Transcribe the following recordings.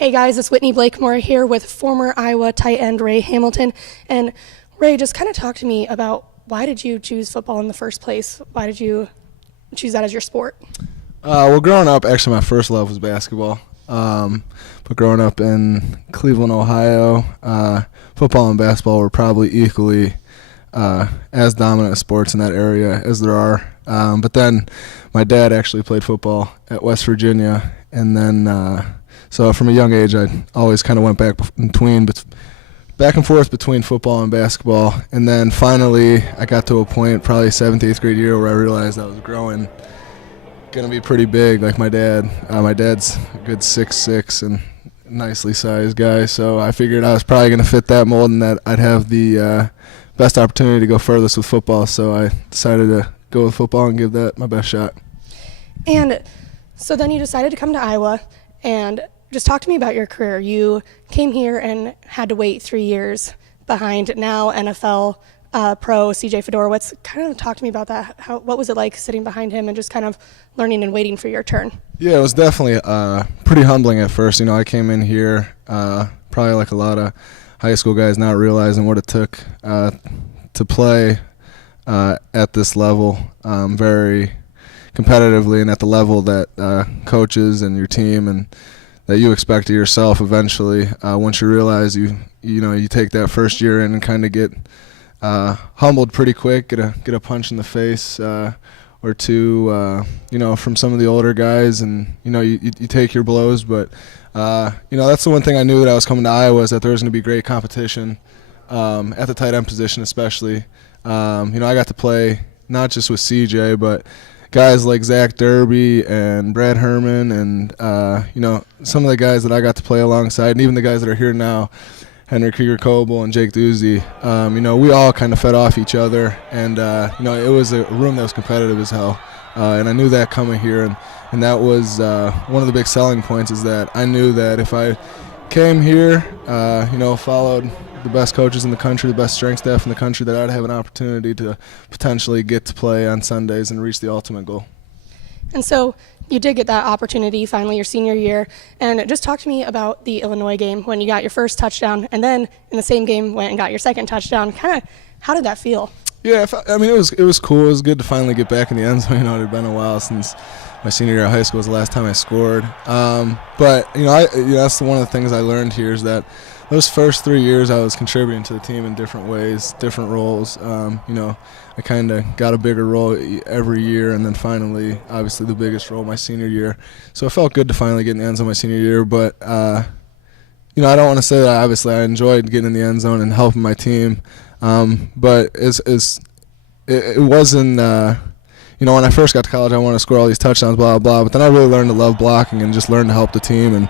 Hey guys, it's Whitney Blakemore here with former Iowa tight end Ray Hamilton. And Ray, just kind of talk to me about why did you choose football in the first place? Why did you choose that as your sport? Well, growing up, actually my first love was basketball. But growing up in Cleveland, Ohio, football and basketball were probably equally as dominant sports in that area as there are. But then my dad actually played football at West Virginia, and then so from a young age I always kind of went back and forth between football and basketball. And then finally I got to a point, probably 7th, 8th grade year, where I realized I was going to be pretty big like my dad. My dad's a good 6'6" and nicely sized guy, so I figured I was probably going to fit that mold and that I'd have the best opportunity to go furthest with football, so I decided to go with football and give that my best shot. And so then you decided to come to Iowa, and just talk to me about your career. You came here and had to wait 3 years behind now NFL pro CJ Fedorowicz. Kind of talk to me about that. What was it like sitting behind him and just kind of learning and waiting for your turn? Yeah, it was definitely pretty humbling at first. You know, I came in here probably like a lot of high school guys, not realizing what it took to play at this level very competitively and at the level that coaches and your team and that you expect of yourself eventually. Once you realize you take that first year in and kind of get humbled pretty quick, get a punch in the face or two, from some of the older guys, and you take your blows. But that's the one thing I knew that I was coming to Iowa, is that there was going to be great competition at the tight end position, especially. I got to play not just with CJ, but guys like Zach Derby and Brad Herman and some of the guys that I got to play alongside, and even the guys that are here now, Henry Krieger-Coble and Jake Doozy. We all kind of fed off each other, and it was a room that was competitive as hell, and I knew that coming here, and that was one of the big selling points, is that I knew that if I came here, followed the best coaches in the country, the best strength staff in the country, that I'd have an opportunity to potentially get to play on Sundays and reach the ultimate goal. And so you did get that opportunity finally your senior year. And just talk to me about the Illinois game when you got your first touchdown, and then in the same game went and got your second touchdown. Kind of, how did that feel? Yeah, it was cool. It was good to finally get back in the end zone. It had been a while since my senior year of high school was the last time I scored. But that's one of the things I learned here, is that those first 3 years I was contributing to the team in different ways, different roles. I kind of got a bigger role every year, and then finally, obviously, the biggest role my senior year. So it felt good to finally get in the end zone my senior year. But I don't want to say that obviously I enjoyed getting in the end zone and helping my team. But it wasn't. When I first got to college, I wanted to score all these touchdowns, blah blah blah. But then I really learned to love blocking and just learn to help the team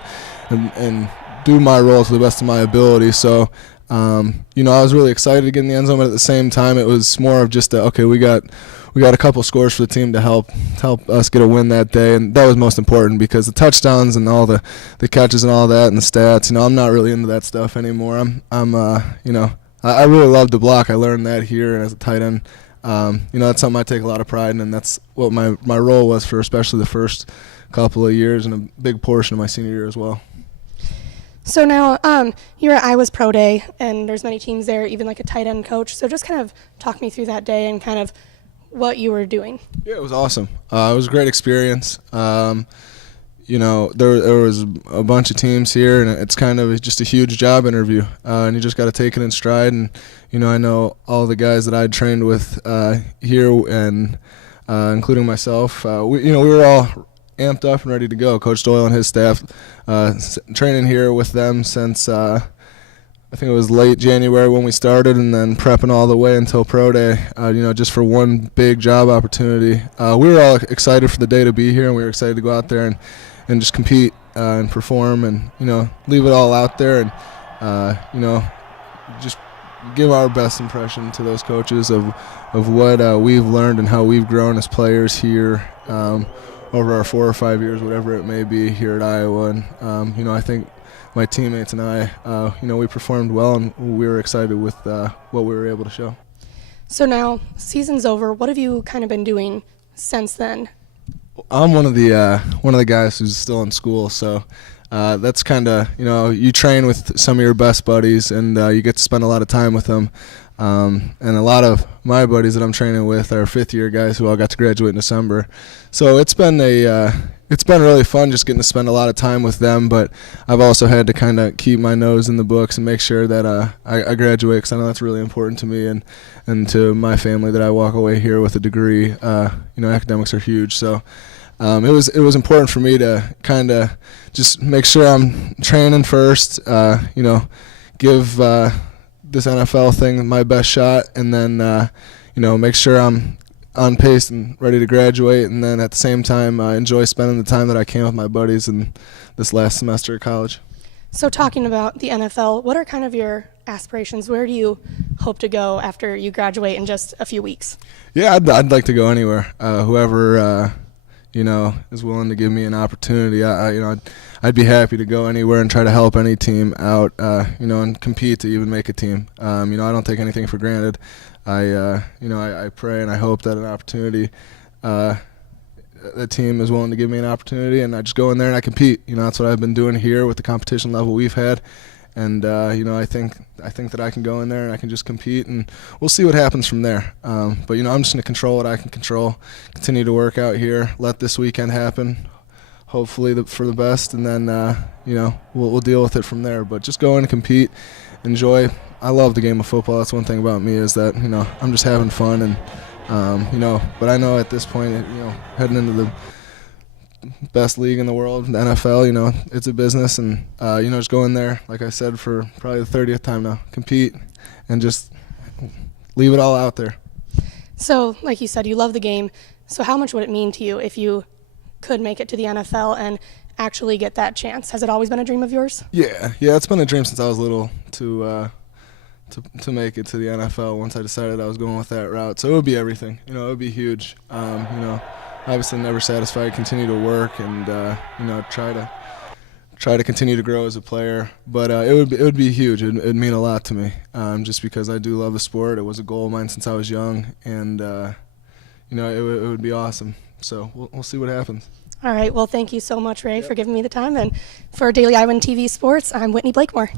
and do my role to the best of my ability. So, I was really excited to get in the end zone, but at the same time, it was more of just we got a couple scores for the team to help us get a win that day, and that was most important, because the touchdowns and all the catches and all that and the stats, I'm not really into that stuff anymore. I really love to block. I learned that here, and as a tight end, that's something I take a lot of pride in, and that's what my role was for especially the first couple of years and a big portion of my senior year as well. So now you're at Iowa's Pro Day, and there's many teams there, even like a tight end coach. So just kind of talk me through that day and kind of what you were doing. Yeah, it was awesome. It was a great experience. There was a bunch of teams here, and it's kind of just a huge job interview, and you just got to take it in stride. And I know all the guys that I'd trained with here, and including myself, we were all amped up and ready to go. Coach Doyle and his staff training here with them since I think it was late January when we started, and then prepping all the way until Pro Day, just for one big job opportunity. We were all excited for the day to be here, and we were excited to go out there and just compete and perform and leave it all out there, and just give our best impression to those coaches of what we've learned and how we've grown as players here over our 4 or 5 years, whatever it may be, here at Iowa. And I think my teammates and I, we performed well, and we were excited with what we were able to show. So now, season's over. What have you kind of been doing since then? I'm one of the guys who's still in school, so that's kind of, you train with some of your best buddies, and you get to spend a lot of time with them. And a lot of my buddies that I'm training with are fifth-year guys who all got to graduate in December. So it's been really fun just getting to spend a lot of time with them, but I've also had to kind of keep my nose in the books and make sure that I graduate, because I know that's really important to me and to my family, that I walk away here with a degree. Academics are huge, so it was important for me to kind of just make sure I'm training first, give this NFL thing my best shot, and then make sure I'm on pace and ready to graduate, and then at the same time enjoy spending the time that I can with my buddies in this last semester of college. So talking about the NFL, what are kind of your aspirations? Where do you hope to go after you graduate in just a few weeks? Yeah, I'd like to go anywhere. Whoever is willing to give me an opportunity, I'd be happy to go anywhere and try to help any team out, and compete to even make a team. I don't take anything for granted. I pray and I hope that an opportunity, the team is willing to give me an opportunity, and I just go in there and I compete. That's what I've been doing here with the competition level we've had. And I think that I can go in there and I can just compete, and we'll see what happens from there. But I'm just going to control what I can control, continue to work out here, let this weekend happen, hopefully for the best, and then we'll deal with it from there. But just go in and compete, enjoy. I love the game of football. That's one thing about me, is that I'm just having fun, and But I know at this point, heading into the best league in the world, the NFL, it's a business, and just go in there, like I said, for probably the 30th time now, compete and just leave it all out there. So, like you said, you love the game. So how much would it mean to you if you could make it to the NFL and actually get that chance? Has it always been a dream of yours? Yeah, it's been a dream since I was little to make it to the NFL. Once I decided I was going with that route, so it would be everything. It would be huge. Obviously never satisfied, continue to work, and try to continue to grow as a player. But it would be huge. It'd mean a lot to me, just because I do love the sport. It was a goal of mine since I was young, and it would be awesome. So we'll see what happens. All right. Well, thank you so much, Ray, for giving me the time. And for Daily Iowan TV Sports, I'm Whitney Blakemore.